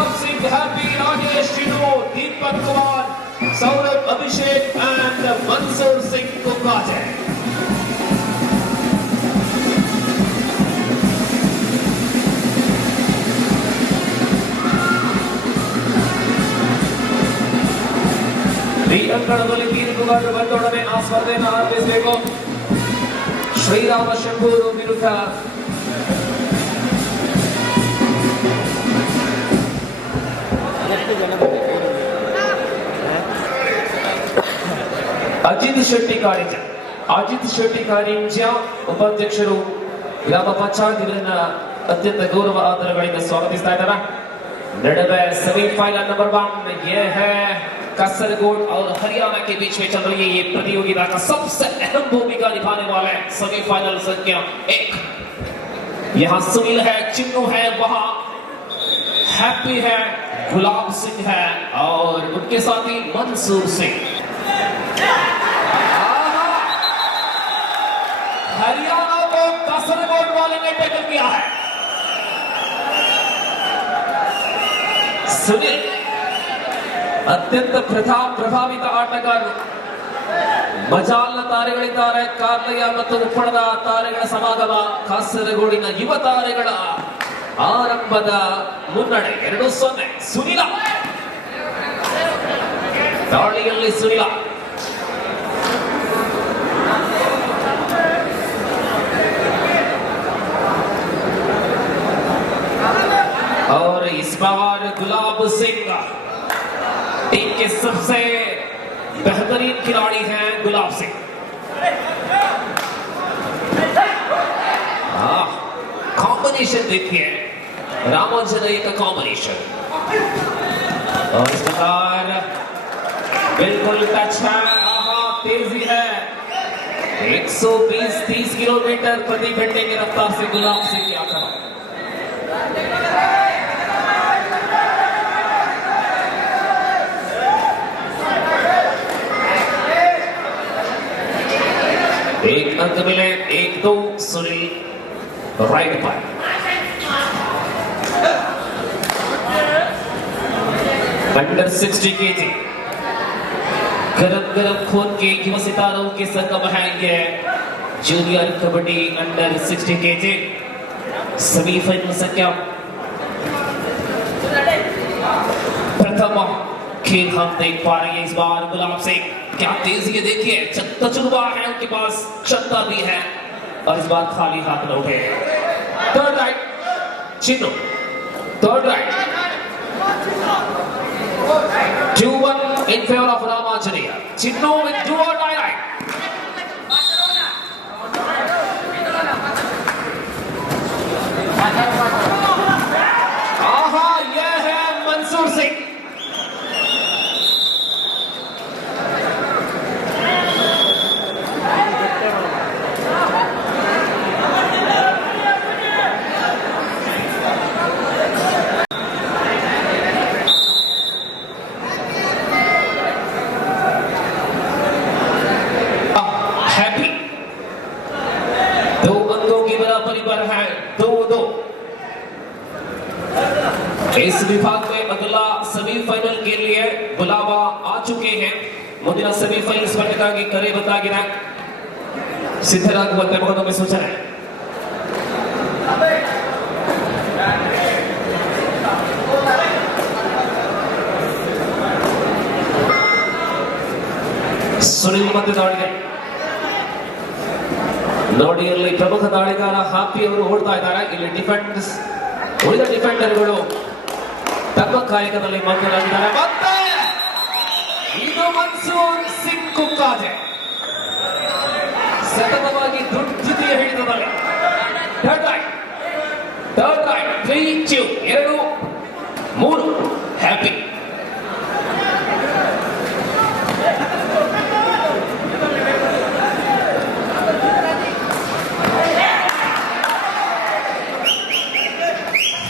Gulab Singh, Happy, Rajesh, Chino, Deepak Kumar, Saurabh, Abhishek and Mansoor Singh Kukaje. ಈ ಅಂಕಣದಲ್ಲಿ ತೀರ್ಪುಗಾರರು ಬಂದೊಡನೆ ಆ ಸ್ಪರ್ಧೆಯನ್ನು ಆರಂಭಿಸಬೇಕು. ಶ್ರೀರಾಮ ಶಂಭೂರು ವಿರುದ್ಧ ಅಜಿತ್ ಶೆಟ್ಟಿ ಕಾರಿಂಜ. ಅಜಿತ್ ಶೆಟ್ಟಿ ಕಾರಿಂಜ ಉಪಾಧ್ಯಕ್ಷರು ಗ್ರಾಮ ಪಂಚಾಯತ್ ಇವರನ್ನ ಅತ್ಯಂತ ಗೌರವ ಆದರಗಳಿಂದ ಸ್ವಾಗತಿಸ್ತಾ ಇದ್ದಾರೆ. नड़वे सेमीफाइनल नंबर 1 ये है कासरगोड और हरियाणा के बीच में चल रही है ये प्रतियोगिता का सबसे अहम भूमिका निभाने वाले सेमीफाइनल संख्या 1। यहाँ सुनील है, चिन्नू है, वहां हैप्पी है, गुलाब सिंह है और उनके साथ ही मंसूर सिंह। हरियाणा को कासरगोड वाले ने टैकल किया है। ಸುನಿಲ್ ಅತ್ಯಂತ ಪ್ರಭಾವಿತ ಆಟಗಾರರು. ಮಜಾಲ್ನ ತಾರೆಗಳಿದ್ದಾರೆ, ಕಾರ್ಲಯ್ಯ ಮತ್ತು ಉಪ್ಪಣದ ತಾರೆಗಳ ಸಮಾಗಮ. ಕಾಸರಗೋಡಿನ ಯುವ ತಾರೆಗಳ ಆರಂಭದ ಮುನ್ನಡೆ 2-0. ಸುನಿಲ ದಾಳಿಯಲ್ಲಿ ಸುನಿಲ और इस बार गुलाब सिंह टीम के सबसे बेहतरीन खिलाड़ी हैं गुलाब सिंह। कॉम्बिनेशन देखिए, रामांजनेय का कॉम्बिनेशन और इस प्रकार बिल्कुल टच है, तेजी है। 120-30 किलोमीटर प्रति घंटे की रफ्तार से गुलाब सिंह की आक्रमण। एक अंक मिले, 1-2 सुनील राइट पर। अंडर 60 kg गरम खून के युवा सितारों के संगम है ये जूनियर कबड्डी अंडर 60 kg सेमीफाइनल संख्या प्रथम खेल हम देख पा रहे हैं इस बार। गुलाब सिंह क्या तेजी है, देखिए तजुर्बा है उनके पास, क्षमता भी है और इस बार खाली हाथ न उठे। थर्ड राइट चिन्नो, third right 2-1 in favor of Ramanjaniya. Chinno with 2 or die right. आहा, यह है मंसूर सिंह। इस विभाग में अगला सेमीफाइनल के लिए बुलावा आ चुके हैं. ಮುಂದಿನ ಸೆಮಿಫೈನಲ್ ಸ್ಪರ್ಧೆಗಾಗಿ ಕರೆ ಬಂದಾಗಿದೆ. ಸಿದ್ಧರಾಗುವಂತೆ ಮಗದೊಮ್ಮೆ ಸೂಚನೆ. ಸುನಿಲ್ ಮತ್ತೆ ದಾಳಿಗೆ ನೋಡಿ, ಇಲ್ಲಿ ಪ್ರಮುಖ ದಾಳಿಗಾರ ಹಾಪಿ ಅವರು ಓಡ್ತಾ ಇದ್ದಾರೆ. ಇಲ್ಲಿ ಡಿಫೆಂಡರ್ಸ್ ಉಳಿದ ಡಿಫೆಂಡರ್ಗಳು ತಮ್ಮ ಕಾಯಕದಲ್ಲಿ ಮಗ್ನರಾಗಿದ್ದಾರೆ. ಮತ್ತೆ ಇದು ಮನ್ಸೂರ್ ಸಿಂಗ್ ಕುಕ್ಕಾಜೆ ಸತತವಾಗಿ ದ್ವಿತೀಯ ಹಿಡಿತದಲ್ಲಿ ಥರ್ಡ್ ರೈಟ್ 3 2 3 ಹ್ಯಾಪಿ.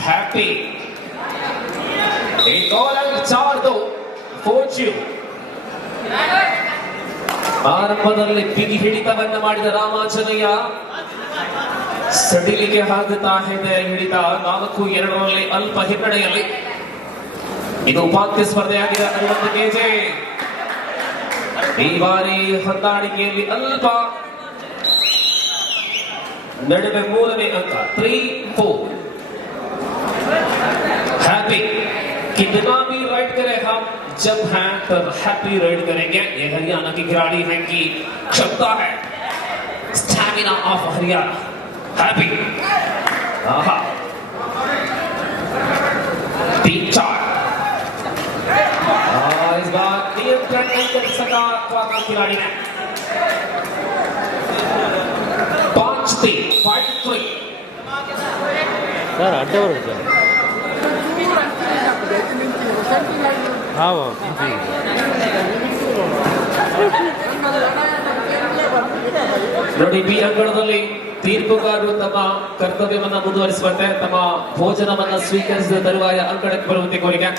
हैप्पी एक और अंक 4-2 4-2. ಆರಂಭದಲ್ಲಿ ಬಿಗಿ ಹಿಡಿತವನ್ನು ಮಾಡಿದ ರಾಮಾಂಜನೇಯ ಸಡಿಲಿಗೆ ಹಾಕುತ್ತಾ ಇದೆ. ಹಿಡಿತ 4-2 ಅಲ್ಪ ಹಿನ್ನಡೆಯಲ್ಲಿ ಇದು ಉಪಾಂತ್ಯ ಸ್ಪರ್ಧೆಯಾಗಿದೆ 60 ಕೆಜಿ. ಈ ಬಾರಿ ಹೊಂದಾಣಿಕೆಯಲ್ಲಿ ಅಲ್ಪ नड़े मूलने अंक 3-4. हैप्पी कितना भी राइड करें हम जब हैं तब हैप्पी राइड करेंगे. ये हरियाणा की खिलाड़ी हैं की क्षमता है. Stamina of Haryana. हैप्पी 3-4. इस बार नियंत्रण नहीं कर सका खिलाड़ी ने. 5-3. सर अड्डे ನೋಡಿ, ಬಿ ಅಂಗಣದಲ್ಲಿ ತೀರ್ಪುಗಾರರು ತಮ್ಮ ಕರ್ತವ್ಯವನ್ನ ಮುಂದುವರಿಸುವಂತೆ ತಮ್ಮ ಭೋಜನವನ್ನ ಸ್ವೀಕರಿಸಿದ ತರುವಾಯ ಅಂಗಣಕ್ಕೆ ಬರುವಂತೆ ಕೋರಿಕೆ.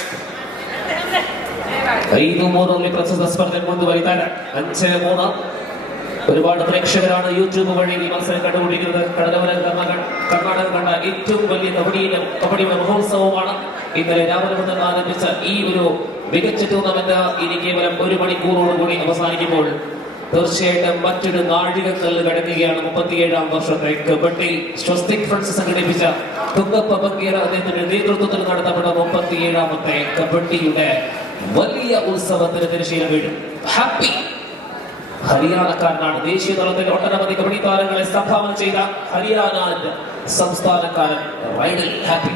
5-3 ಪ್ರಸ್ತುತ ಸ್ಪರ್ಧೆ ಮುಂದುವರಿತಾ ಇದೆ. ಅಂಚೆ ಮೂಲ ഒരുപാട് പ്രേക്ഷകരാണ് യൂട്യൂബ് വഴി ഈ മത്സരം കണ്ടുകൊണ്ടിരിക്കുന്നത്. കർണാടക കണ്ട ഏറ്റവും വലിയ കബഡി മഹോത്സവമാണ് ഇന്നലെ രാവിലെ മുതൽ ആരംഭിച്ച ഈ ഒരു മികച്ച ടൂർണമെന്റ് ഇനി കേവലം 1 മണിക്കൂറോടുകൂടി അവസാനിക്കുമ്പോൾ തീർച്ചയായിട്ടും മറ്റൊരു നാഴികക്കല്ല് കടക്കുകയാണ്. 37ാം വർഷത്തെ കബഡി സ്വസ്തിക് ഫ്രണ്ട്സ് സംഘടിപ്പിച്ച തുങ്കപ്പ ബംഗീർ അദ്ദേഹത്തിന്റെ നേതൃത്വത്തിൽ നടത്തപ്പെട്ട 37ാമത്തെ കബഡിയുടെ വലിയ ഉത്സവത്തിന് തിരശ്ശീല വീഴും. ഹാപ്പി ഹരിയാനക്കാരനാണ്. ദേശീയ തലത്തിൽ ഒട്ടനവധി കബഡി താരങ്ങളെ സംഭാവന ചെയ്ത ഹരിയാന സംസ്ഥാനക്കാരൻ റൈഡിൽ ഹാപ്പി.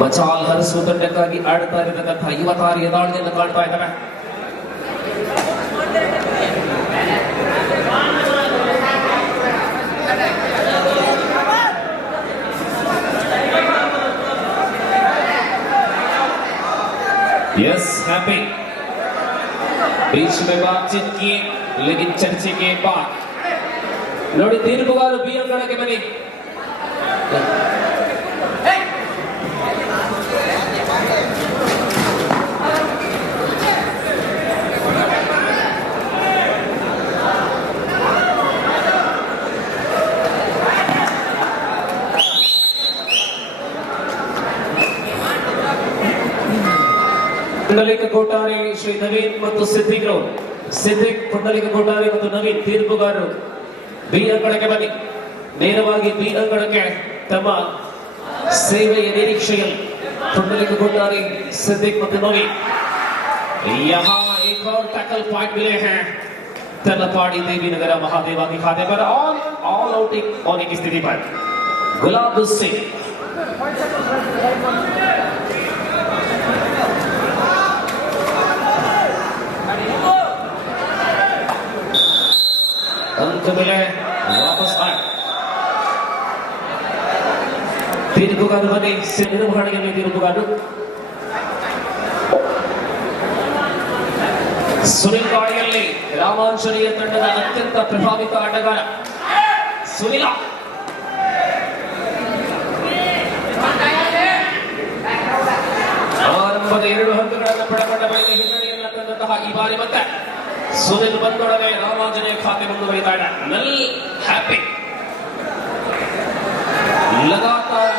ಮಚಾಲ್ ಹರಿಸುವುದಕ್ಕಾಗಿ ಆಡ್ತಾ ಇರತಕ್ಕಂತಹ ಯುವ ತಾರೆಯ ದಾಳಿಯನ್ನು ಕಾಣ್ತಾ ಇದ್ದಾರೆ. Yes happy. बीच में बातचीत की लेकिन चर्चे के बाद ನೋಡಿ ತೀರ್ಪುಗಾರರು ಬಿ ಅಂಗಣಕ್ಕೆ ಬನ್ನಿ. ಪುಂಡಲಿಕ ಕೋಟಾರಿ ಶ್ರೀ ನವೀನ್ ಮತ್ತು ಸಿದ್ದಿಕ್ ರವರು. ಸಿದ್ದಿಕ್, ಪುಂಡಲಿಕ ಕೋಟಾರಿ ಮತ್ತು ನವೀನ್ ತೀರ್ಪುಗಾರರು ಬಿ ಅಂಗಣಕ್ಕೆ ಬನ್ನಿ. ನೇರವಾಗಿ ಬಿ ಅಂಗಣಕ್ಕೆ ತಮ್ಮ ಸೇವೆಯ ನಿರೀಕ್ಷೆಯಲ್ಲಿ ಪುಂಡಲಿಕ ಕೋಟಾರಿ, सिद्दिक ಮತ್ತು नवीन. यहाँ एक और टैकल पॉइंट मिले हैं तलपाड़ी देवी नगर महादेवा के खाते पर. ऑल आउटिंग होने की स्थिति पर गुलाब सिंह अंक मिले, वापस आए. ತೀರ್ಪುಗಾರರು ಬನ್ನಿ. ನಿರ್ವಹಣೆಯಲ್ಲಿ ತೀರ್ಪುಗಾರರು ಸುನಿಲ್ ಗಾಳಿಯಲ್ಲಿ ರಾಮಾಂಜನೇಯ ತಂಡದ ಅತ್ಯಂತ ಪ್ರಭಾವಿತ ಆಟಗಾರ ಸುನಿಲ. ಆರಂಭದ 2 ಹಂತಗಳನ್ನು ಪಡೆಕೊಂಡ ಬಳಿಕ ಹಿನ್ನಡೆಯನ್ನ ತಂದಂತಹ ಈ ಬಾರಿ ಮತ್ತೆ ಸುನಿಲ್ ಬಂದೊಡನೆ ರಾಮಾಂಜನೇಯ ಖಾತೆ ಮುಂದುವರಿತಾ ಇದೆ. ನಲ್ ಹ್ಯಾಪಿ लगातार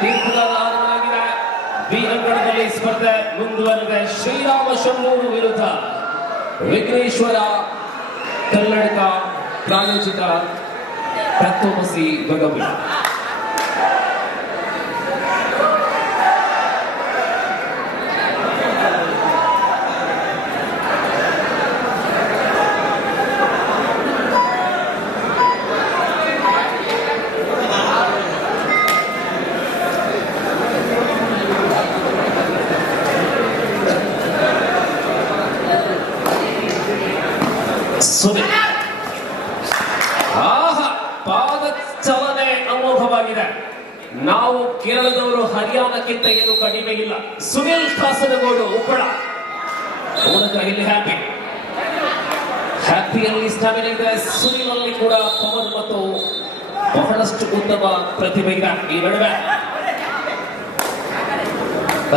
ತೀರ್ಪುಗಾರ ಆಗಲಾಗಿದೆ. ಬಿ ಅಂಗಣದಲ್ಲಿ ಸ್ಪರ್ಧೆ ಮುಂದುವರೆದಿದೆ. ಶ್ರೀರಾಮ ಶಂಭೂರು ವಿರುದ್ಧ ವಿಘ್ನೇಶ್ವರ ಕನ್ನಡಕ ಪ್ರಾಯೋಜಿತ ತತ್ವಮಸಿ ಬಗಬಿ. ಪಾದ ಚಲನೆ ಅಮೋಘವಾಗಿದೆ. ನಾವು ಕೇರಳದವರು ಹರಿಯಾಣಕ್ಕಿಂತ ಏನು ಕಡಿಮೆ ಇಲ್ಲ. ಸುನಿಲ್ ಕಾಸರಗೋಡು ಉಪ್ಪಳ ಮೂಲಕ ಇಲ್ಲಿ ಹ್ಯಾಪಿಯಲ್ಲಿ ಸ್ಟಾಮಿನಾ ಇದೆ. ಸುನಿಲ್ ಅಲ್ಲಿ ಕೂಡ ಪವರ್ ಮತ್ತು ಬಹಳಷ್ಟು ಉತ್ತಮ ಪ್ರತಿಭೆ ಇದೆ. ಈ ನಡುವೆ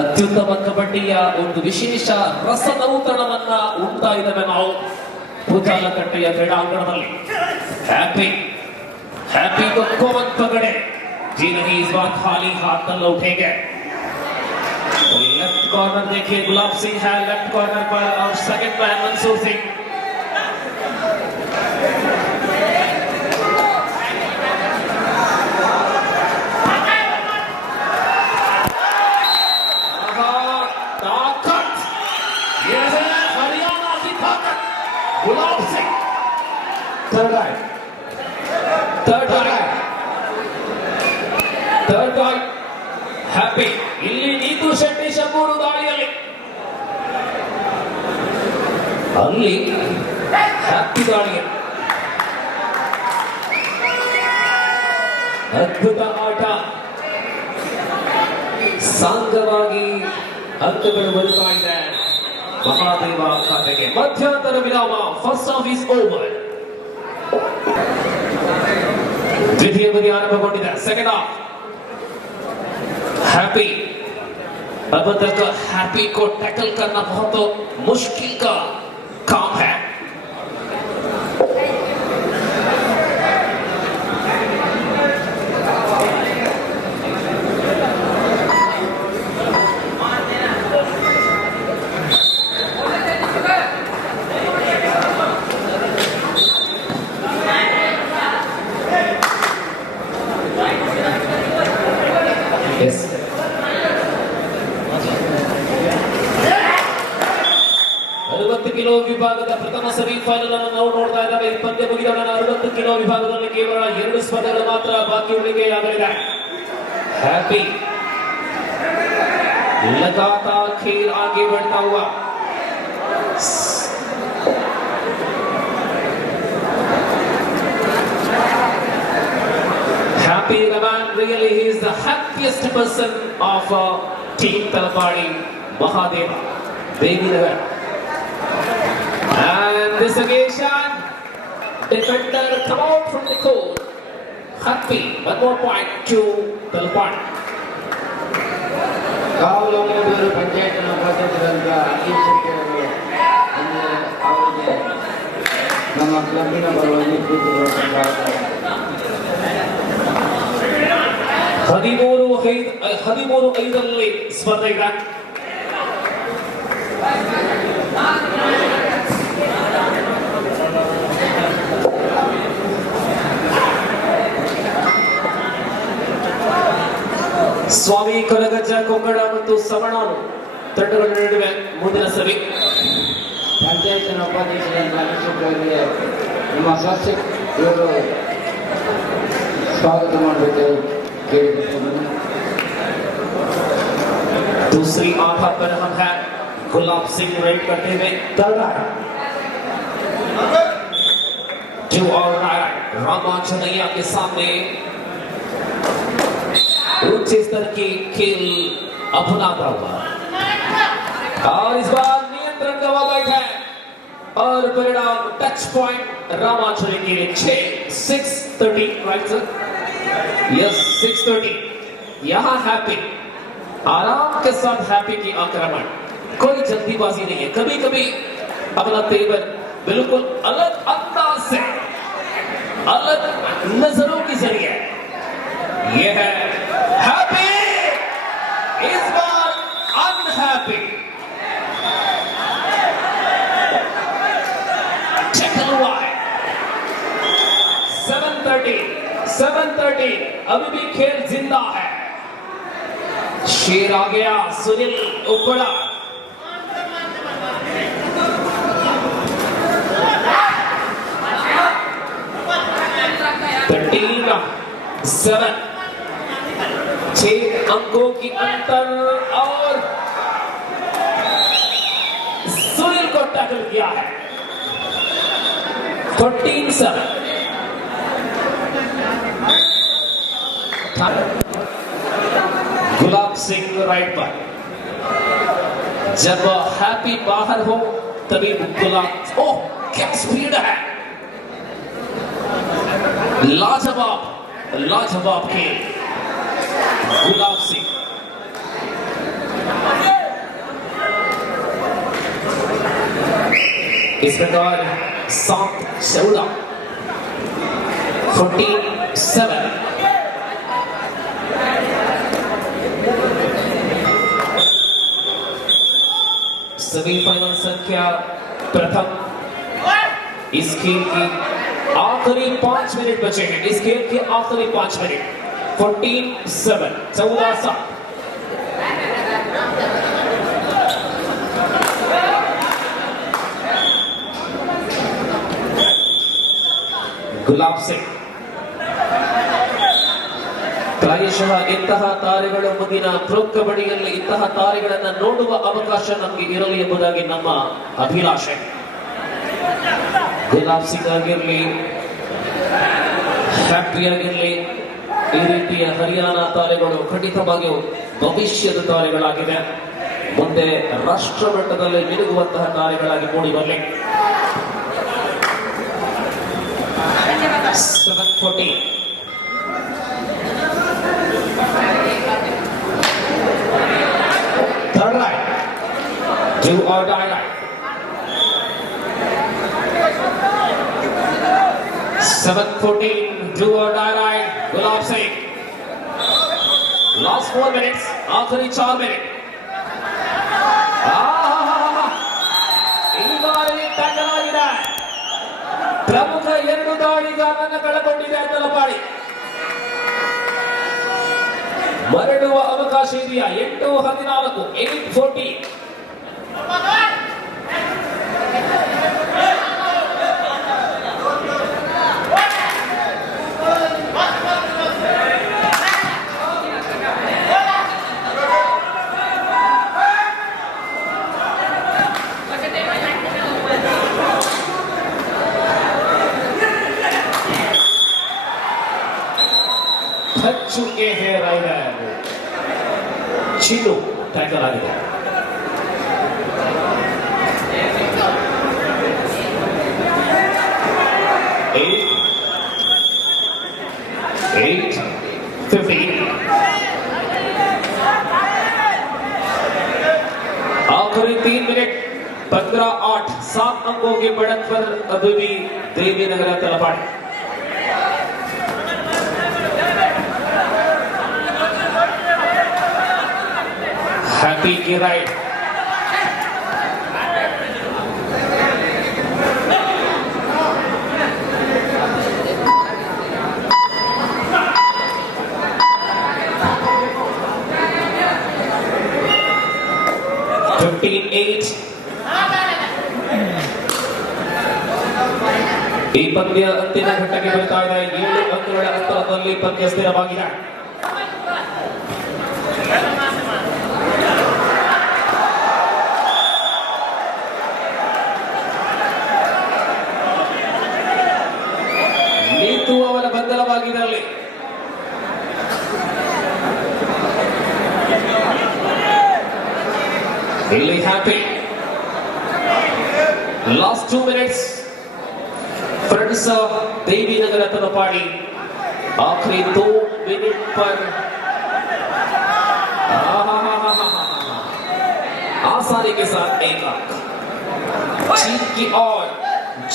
ಅತ್ಯುತ್ತಮ ಕಬಡ್ಡಿಯ ಒಂದು ವಿಶೇಷ ರಸದೌತಣವನ್ನ ಉಂಟಾ ಇದ್ದೇವೆ ನಾವು. ಭುಜಾಲಕಟ್ಟೆಯ ಕ್ರೀಡಾಂಗಣದಲ್ಲಿ हैप्पी हैप्पी को कौन पकड़े? जी नहीं, इस बार खाली हाथ न उठेंगे। लेफ्ट कॉर्नर देखिए, गुलाब सिंह है लेफ्ट कॉर्नर पर और सेकंड मैन मंसूर सिंह। ताकत, ये है हरियाणा की ताकत, गुलाब सिंह। थर्ड राइट हैप्पी ಇಲ್ಲಿ ನೀತು ಶೆಟ್ಟಿ ಶಂಭೂರು ದಾಳಿಯಲ್ಲಿ ಅಲ್ಲಿ ಹ್ಯಾಪಿ ದಾಳಿಯಲ್ಲಿ ಅದ್ಭುತ ಆಟ, ಸಾಂಗವಾಗಿ ಅಂಕಗಳು ಬರ್ತಾ ಇದೆ ಮಹಾದೇವ ಖಾತೆಗೆ। ಮಧ್ಯಂತರ ವಿರಾಮ, ಫಸ್ಟ್ ಹಾಫ್ ಈಸ್ ಓವರ್। द्वितीय बदी आरंभಗೊಂಡಿದೆ, सेकंड हाफ। हैप्पी, अब तक हैप्पी को टैकल करना बहुत मुश्किल का काम है। ಕಿಲೋ ವಿಭಾಗದ ಪ್ರಥಮ ಸೆಮಿಫೈನಲ್ ಅನ್ನು ನಾವು ನೋಡ್ತಾ ಇದ್ದೇವೆ। ಈ ಪಂದ್ಯ ಮುಗಿದ 60 ಕಿಲೋ ವಿಭಾಗದಲ್ಲಿ ಕೇವಲ 2 ಸ್ಪರ್ಧೆಗಳು ಮಾತ್ರ ಬಾಕಿ ಉಳಿಕೆಯಾಗಲಿದೆ। हैप्पी लगातार खेल आगे बढ़ता हुआ, happy the man, really he is the happiest person of team Talapadi Mahadeva Devinagar. And this occasion, defender come out from the court. Happy, one more point to Talapadi. ಕಾವಲೂರು ಪಂಚಾಯತ್ನ ಉಪಾಧ್ಯಕ್ಷರಾದ ಅಖಿಲ್ ಶೆಟ್ಟಿ ಅವರಿಗೆ ನಮ್ಮ ಕ್ಲಬ್ಬಿನ ಪರವಾಗಿ ಹದಿಮೂರು ಐದರಲ್ಲಿ ಸ್ಪರ್ಧೆ ಇದೆ। ಸ್ವಾಮಿ ಕೊಲಗಜ್ಜ ಕೊಂಗಡ ಮತ್ತು ಸವಣೂರು ತಂಡಗಳ ನಡುವೆ ಮುಂದಿನ ಸಭೆ। ಪಂಚಾಯತ್ನ ಉಪಾಧ್ಯಕ್ಷರಾದ ಅಖಿಲ್ ಶೆಟ್ಟಿ ಅವರಿಗೆ ನಮ್ಮ ಸದಸ್ಯ ಇವರು ಸ್ವಾಗತ ಮಾಡಬೇಕು ಕೇಳಿಕೊಳ್ಳುತ್ತೇನೆ। दूसरी आंखा पर हम है गुलाब सिंह राइट करते हुए थर्ड राइट टू और राइट रामाचनैया के सामने उच्च स्तर की खेल अपनाता हुआ और इस बार नियंत्रण गवा बैठा है और परिणाम टच पॉइंट रामाचने के लिए 6-30 राइट सर, यस 6-30। यहां हैप्पी आराम के साथ हैप्पी की आक्रमण, कोई जल्दीबाजी नहीं है। कभी कभी अपना तेवर बिल्कुल अलग अंदाज से, अलग नजरों के जरिए, यह है हैप्पी, इस बार अनहैप्पी। टैकल हुआ है। 7:30 अभी भी खेल जिंदा है। शेर आ गया, सुनील उपड़ा, The team 7, 6 अंकों की अंतर और सुनील को टैकल किया है। 14-7। गुलाब सिंह राइट पर, जब हैप्पी बाहर हो तभी गुलाब, ओह क्या स्पीड है, लाजवाब खेल गुलाब सिंह। इस प्रकार 7-14 14-7 सेमीफाइनल संख्या प्रथम। इस खेल की आखिरी 5 मिनट बचे हैं। इस खेल के आखिरी 5 मिनट 14-7 14-7 ಗುಲಾಬ್ ಸಿಂಗ್ ಪ್ರಾಯಶಃ ಇಂತಹ ತಾರೆಗಳು ಮುಂದಿನ ಪ್ರೊ ಕಬಡ್ಡಿಯಲ್ಲಿ ಇಂತಹ ತಾರೆಗಳನ್ನು ನೋಡುವ ಅವಕಾಶ ನಮಗೆ ಇರಲಿ ಎಂಬುದಾಗಿ ನಮ್ಮ ಅಭಿಲಾಷೆ. ಗುಲಾಬ್ ಸಿಂಗ್ ಆಗಿರಲಿ, ಹ್ಯಾಪಿ ಆಗಿರಲಿ, ಈ ರೀತಿಯ ಹರಿಯಾಣ ತಾರೆಗಳು ಖಂಡಿತವಾಗಿಯೂ ಭವಿಷ್ಯದ ತಾರೆಗಳಾಗಿದೆ. ಮುಂದೆ ರಾಷ್ಟ್ರ ಮಟ್ಟದಲ್ಲಿ ಮಿನುಗುವಂತಹ ತಾರೆಗಳಾಗಿ ಮೂಡಿ ಬರಲಿ. 7-14 third line, do or die line. 7-14 do or die line. Gulab Singh. Last 4 minutes, आखिरी 4 मिनट. ಈ ಬಾರಿ ತಂಡವಾಗಿದೆ. ಪ್ರಮುಖ 2 ದಾಳಿಗಾರರನ್ನು ಕಳೆದುಕೊಂಡಿದೆ ತಲಪಾಡಿ. ಮರಳುವ ಅವಕಾಶ ಇದೆಯಾ? 8-14 8-14 थक चुके हैं राइडर. चिन्नु टैकल आಗಿದೆ. 8-15 आखिरी 3 मिनट 15-8 7 अंकों की बढ़त पर अभी भी देवी नगर तलपाड़ी. हैप्पी की राइट. ಈ ಪಂದ್ಯ ಅಂತಿಮ ಘಟ್ಟಕ್ಕೆ ಬರ್ತಾ ಇದೆ. 7 ಅಂಕಗಳ ಅಂತರದಲ್ಲಿ ಪಂದ್ಯ ಸ್ಥಿರವಾಗಿದೆ. ನೀತು ಅವರ ಬದಲವಾಗಿರಲಿ. ಇಲ್ಲಿ ಹ್ಯಾಪಿ. ಲಾಸ್ಟ್ 2 minutes फ्रेंड्स देवी नगर तलपाड़ी. आखिरी 2 मिनट पर आसानी के साथ 1 अंक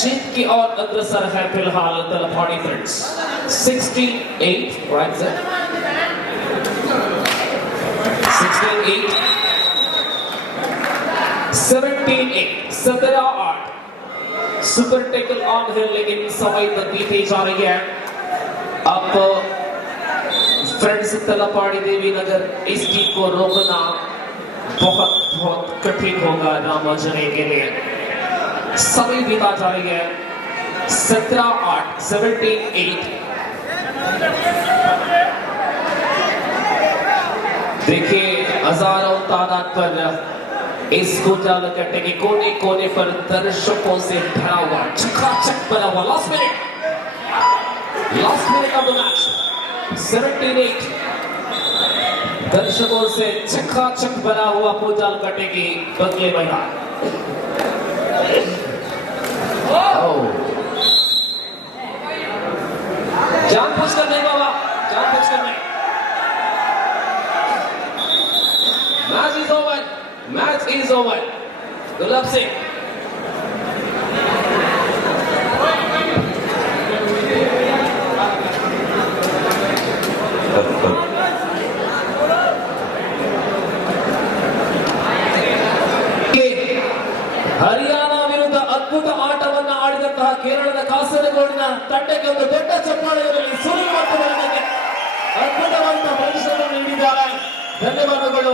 जीत की ओर अग्रसर है फिलहाल तलपाड़ी friends. 16-8 right sir. 16-8 17-8 17-8 super tackle on है, लेकिन समय बीते जा रही है. अब फ्रेंड्स तलपाड़ी देवी नगर इस टीम को रोकना बहुत बहुत कठिन होगा रामाजने के लिए. समय बीता जा रही है. 17-8 17-8 देखिए हजारों तादाद पर इस गोजाल कट्टे के कोने कोने पर दर्शकों से भरा हुआ चकाचक बना हुआ last minute of the match 17-8 दर्शकों से चकाचक बना हुआ गोजाल कट्टे की बदले मैदान. जानबूझ कर नहीं बाबा, जानबूझ कर नहीं. Match is over. Gulab Singh Haryana ವಿರುದ್ಧ ಅದ್ಭುತ ಆಟವನ್ನ ಆಡಿದಂತಹ ಕೇರಳದ ಕಾಸರಗೋಡಿನ ತಂಡಕ್ಕೆ ಒಂದು ದೊಡ್ಡ ಚಪ್ಪಾಳೆಯಲ್ಲಿ ಸುರಿಯುವಂತ ಅದ್ಭುತವಾದ ಪರಿಶ್ರಮ ನೀಡಿದ್ದಾರೆ. ಧನ್ಯವಾದಗಳು.